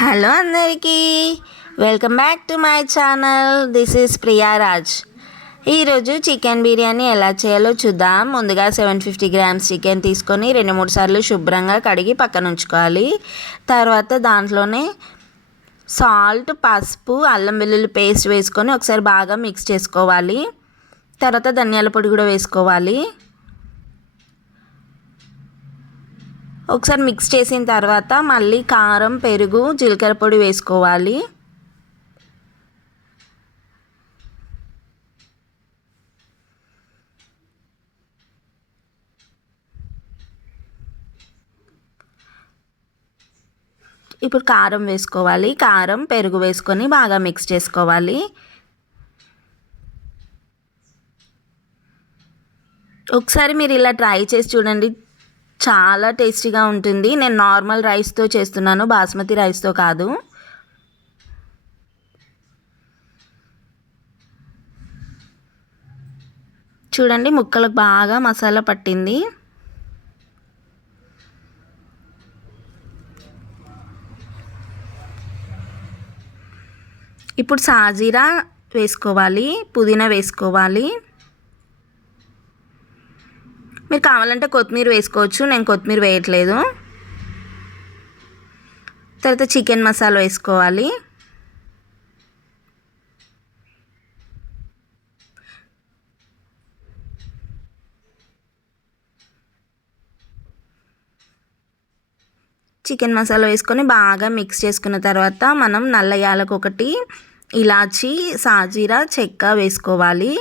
Hello అందరికీ. Welcome back to my channel this is Priyaraj ఈరోజు chicken biryani ఎలా చేయాలో చూద్దాం. ముందుగా సెవెన్ ఫిఫ్టీ గ్రామ్స్ చికెన్ తీసుకొని రెండు మూడు సార్లు శుభ్రంగా కడిగి పక్కన ఉంచుకోవాలి. తర్వాత దాంట్లోనే సాల్ట్ పసుపు అల్లం వెల్లుల్లి పేస్ట్ వేసుకొని ఒకసారి బాగా మిక్స్ చేసుకోవాలి. తర్వాత ధనియాల పొడి కూడా వేసుకోవాలి. ఒకసారి మిక్స్ చేసిన తర్వాత మళ్ళీ కారం పెరుగు జీలకర్ర పొడి వేసుకోవాలి. ఇప్పుడు కారం వేసుకోవాలి. కారం పెరుగు వేసుకొని బాగా మిక్స్ చేసుకోవాలి. ఒకసారి మీరు ఇలా ట్రై చేసి చూడండి. చాలా టేస్టీగా ఉంటుంది. నేను నార్మల్ రైస్తో చేస్తున్నాను. బాస్మతి రైస్తో కాదు. చూడండి ముక్కలకు బాగా మసాలా పట్టింది. ఇప్పుడు సాజీరా వేసుకోవాలి పుదీనా వేసుకోవాలి. మీరు కావాలంటే కొత్తిమీర వేసుకోవచ్చు. నేను కొత్తిమీర వేయట్లేదు. తర్వాత చికెన్ మసాలా వేసుకోవాలి. చికెన్ మసాలా వేసుకొని బాగా మిక్స్ చేసుకున్న తర్వాత మనం నల్ల యాలకు ఒకటి ఇలాచి సాజీరా చెక్క వేసుకోవాలి.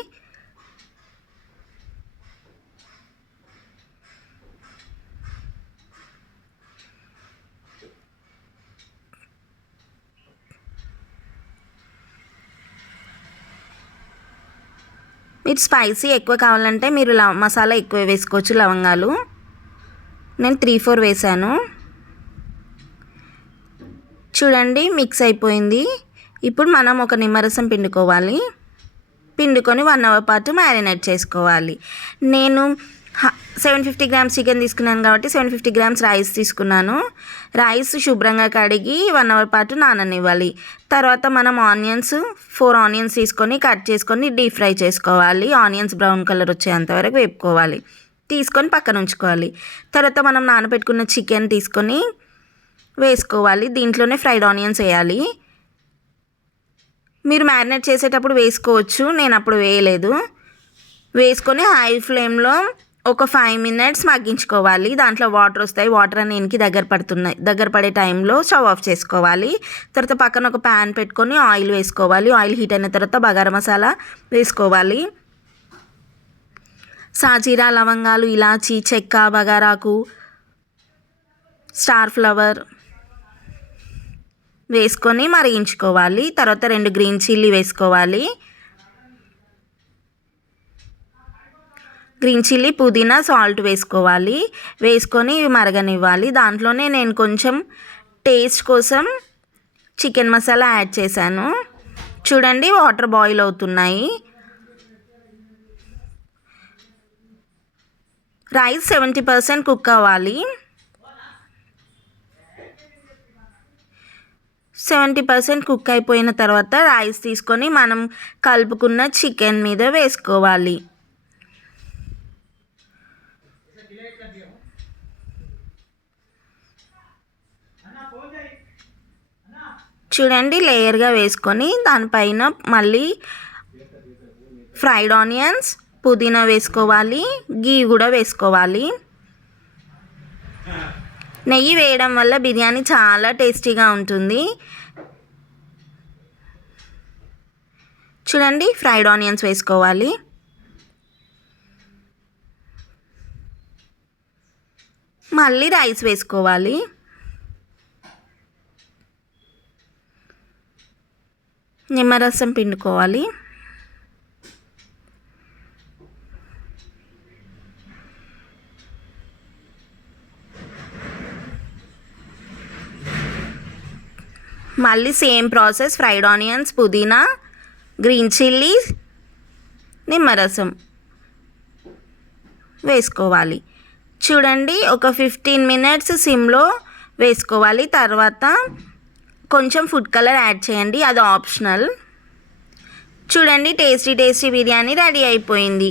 మీరు స్పైసీ ఎక్కువ కావాలంటే మీరు లవ మసాలా ఎక్కువ వేసుకోవచ్చు లవంగాలు. నేను త్రీ ఫోర్ వేసాను చూడండి మిక్స్ అయిపోయింది. ఇప్పుడు మనం ఒక నిమ్మరసం పిండుకోవాలి. పిండుకొని వన్ అవర్ పాటు మ్యారినేట్ చేసుకోవాలి. నేను సెవెన్ ఫిఫ్టీ గ్రామ్స్ చికెన్ తీసుకున్నాను కాబట్టి సెవెన్ ఫిఫ్టీ గ్రామ్స్ రైస్ తీసుకున్నాను. రైస్ శుభ్రంగా కడిగి వన్ అవర్ పాటు నాననివ్వాలి. తర్వాత మనం ఆనియన్స్ ఫోర్ ఆనియన్స్ తీసుకొని కట్ చేసుకొని డీప్ ఫ్రై చేసుకోవాలి. ఆనియన్స్ బ్రౌన్ కలర్ వచ్చేంత వరకు వేపుకోవాలి. తీసుకొని పక్కన ఉంచుకోవాలి. తర్వాత మనం నానబెట్టుకున్న చికెన్ తీసుకొని వేసుకోవాలి. దీంట్లోనే ఫ్రైడ్ ఆనియన్స్ వేయాలి. మీరు మ్యారినేట్ చేసేటప్పుడు వేసుకోవచ్చు. నేను అప్పుడు వేయలేదు. వేసుకొని హై ఫ్లేమ్లో ఒక ఫైవ్ మినిట్స్ మగ్గించుకోవాలి. దాంట్లో వాటర్ వస్తాయి. వాటర్ అని ఎనికి దగ్గర పడుతున్నాయి. దగ్గర పడే టైంలో స్టవ్ ఆఫ్ చేసుకోవాలి. తర్వాత పక్కన ఒక ప్యాన్ పెట్టుకొని ఆయిల్ వేసుకోవాలి. ఆయిల్ హీట్ అయిన తర్వాత బగారం మసాలా వేసుకోవాలి. సాజీరా లవంగాలు ఇలాచి చెక్క బగారాకు స్టార్ ఫ్లవర్ వేసుకొని మరిగించుకోవాలి. తర్వాత రెండు గ్రీన్ చిల్లీ వేసుకోవాలి. గ్రీన్ చిల్లీ పుదీనా సాల్ట్ వేసుకోవాలి. వేసుకొని మరగనివ్వాలి. దాంట్లోనే నేను కొంచెం టేస్ట్ కోసం చికెన్ మసాలా యాడ్ చేశాను. చూడండి వాటర్ బాయిల్ అవుతున్నాయి. రైస్ సెవెంటీ పర్సెంట్ కుక్ అవ్వాలి. సెవెంటీ పర్సెంట్ కుక్ అయిపోయిన తర్వాత రైస్ తీసుకొని మనం కలుపుకున్న చికెన్ మీద వేసుకోవాలి. చూడండి లేయర్గా వేసుకొని దానిపైన మళ్ళీ ఫ్రైడ్ ఆనియన్స్ పుదీనా వేసుకోవాలి గీ కూడా వేసుకోవాలి. నెయ్యి వేయడం వల్ల బిర్యానీ చాలా టేస్టీగా ఉంటుంది. చూడండి ఫ్రైడ్ ఆనియన్స్ వేసుకోవాలి. మళ్ళీ రైస్ వేసుకోవాలి. నిమ్మరసం పిండుకోవాలి. మళ్ళీ సేమ్ ప్రాసెస్ ఫ్రైడ్ ఆనియన్స్ పుదీనా గ్రీన్ చిల్లీ నిమ్మరసం వేసుకోవాలి. చూడండి ఒక ఫిఫ్టీన్ మినిట్స్ సిమ్లో వేసుకోవాలి. తర్వాత కొంచెం ఫుడ్ కలర్ యాడ్ చేయండి అది ఆప్షనల్ చూడండి టేస్టీ టేస్టీ బిర్యానీ రెడీ అయిపోయింది.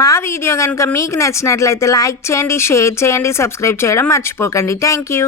మా వీడియో కనుక మీకు నచ్చినట్లయితే లైక్ చేయండి షేర్ చేయండి సబ్స్క్రైబ్ చేయడం మర్చిపోకండి. Thank you